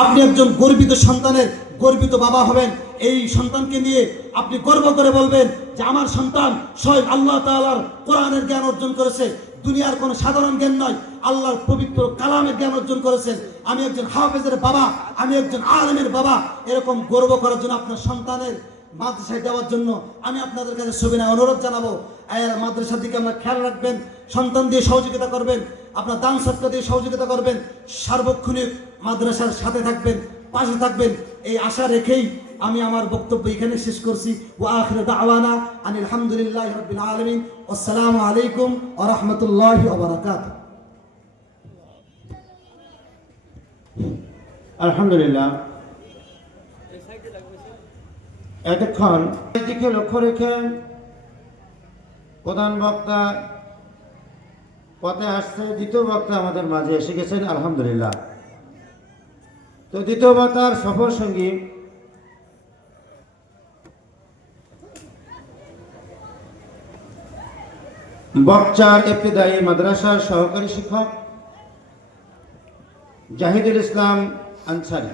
আপনি একজন গর্বিত সন্তানের গর্বিত বাবা হবেন। এই সন্তানকে নিয়ে আপনি গর্ব করে বলবেন যে আমার সন্তান স্বয়ং আল্লাহ তাআলার কোরআনের জ্ঞান অর্জন করেছে, দুনিয়ার কোনো সাধারণ জ্ঞান নয়, আল্লাহর পবিত্র কালামের জ্ঞান অর্জন করেছেন। আমি একজন হাফেজের বাবা, আমি একজন আলেমের বাবা। এরকম গর্ব করার জন্য আপনার সন্তানের মাদ্রাসায় দেওয়ার জন্য আমি আপনাদের কাছে সবিনয় অনুরোধ জানাবো। মাদ্রাসার দিকে আমরা খেয়াল রাখবেন, সন্তান দিয়ে সহযোগিতা করবেন, আপনার দান সদকা দিয়ে সহযোগিতা করবেন, সার্বক্ষণিক মাদ্রাসার সাথে থাকবেন, পাশে থাকবেন, এই আশা রেখেই আমি আমার বক্তব্য এখানে শেষ করছি। ওয়া আখিরু দাওয়ানা আনিল হামদুলিল্লাহি রাব্বিল আলামিন। আসসালামু আলাইকুম ওয়া রাহমাতুল্লাহি ওয়া বারাকাতুহু। আলহামদুলিল্লাহ, এতক্ষণ দিকে লক্ষ্য রেখে প্রধান বক্তা পথে আসছে, দ্বিতীয় বক্তা আমাদের মাঝে এসে গেছেন আলহামদুলিল্লাহ। তো দ্বিতীয় বক্তার সফর সঙ্গী বকচার ইবতিদায়ী মাদ্রাসার সহকারী শিক্ষক জাহিদুল ইসলাম আনসারী।